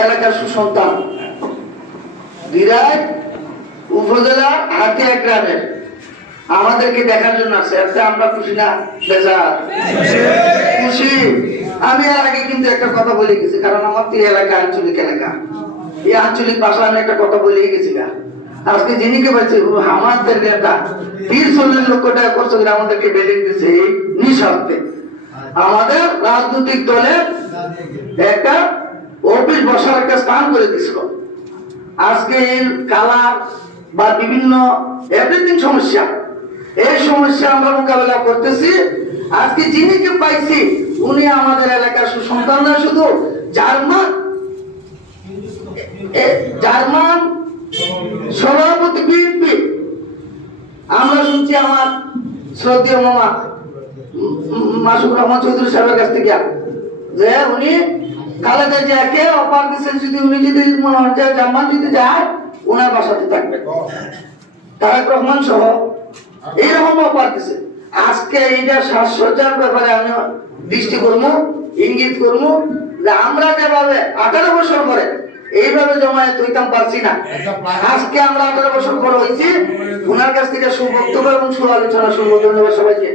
এলাকার সুসন্তান, দিরাই উপজেলা হাতিয়া গ্রামের আমাদেরকে দেখার জন্য আসছে। এতে আমরা খুশি না? বেজার খুশি। আমি এর আগে কিন্তু একটা কথা বলে গেছি, কারণ আমার তো এলাকা আঞ্চলিক এলাকা, এই আঞ্চলিক ভাষা আমি একটা কথা বলেই গেছি। আজকে যিনিকে পাইছে আমাদের নেতা 30-40 লক্ষ টাকা খরচ করে আমাদেরকে বেডিং দিচ্ছে এই নিঃস্বার্থে। আমাদের রাজনৈতিক দলের একটা অফিস বসার একটা স্থান করে দিছিল। আজকে এই কালার বা বিভিন্ন এভরিথিং সমস্যা, এই সমস্যা আমরা মোকাবেলা করতেছি। আজকে যিনিকে পাইছি উনি আমাদের এলাকার সুসন্তান না, শুধু জার্মান সভাপতি বিএনপি। আমরা শুনছি আমার শ্রদ্ধেয় মামা মাসুদ রহমান চৌধুরী সাহেবের কাছ থেকে যে উনি খালেদা জিয়াকে অফার দিচ্ছেন, যদি উনি যদি মনে হচ্ছে জার্মান যদি যায় ওনার বাসাতে থাকবে, তারেক রহমান সহ এইরকম অফার দিচ্ছে। আজকে এইটা সাজসজ্জার ব্যাপারে আমি দৃষ্টি করবো, ইঙ্গিত করবো যে আমরা যেভাবে 18 বছর পরে এইভাবে জমায়েত হইতাম পারছি না। আজকে আমরা 18 বছর পর হয়েছি, ওনার কাছ থেকে সুবক্তব্য এবং সুআলোচনা শুনবো। ধন্যবাদ সবাইকে।